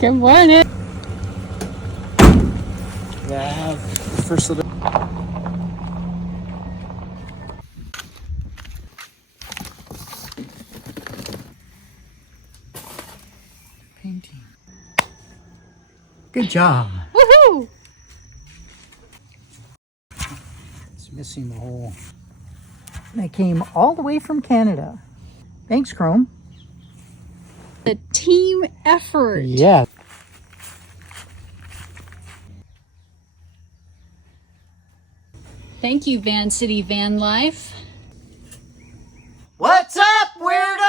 Good morning. Yeah, first little. Painting. Good job. Woohoo! It's missing the hole. And I came all the way from Canada. Thanks, Chrome. The team effort. Yeah. Thank you, Van City Van Life. What's up, weirdo?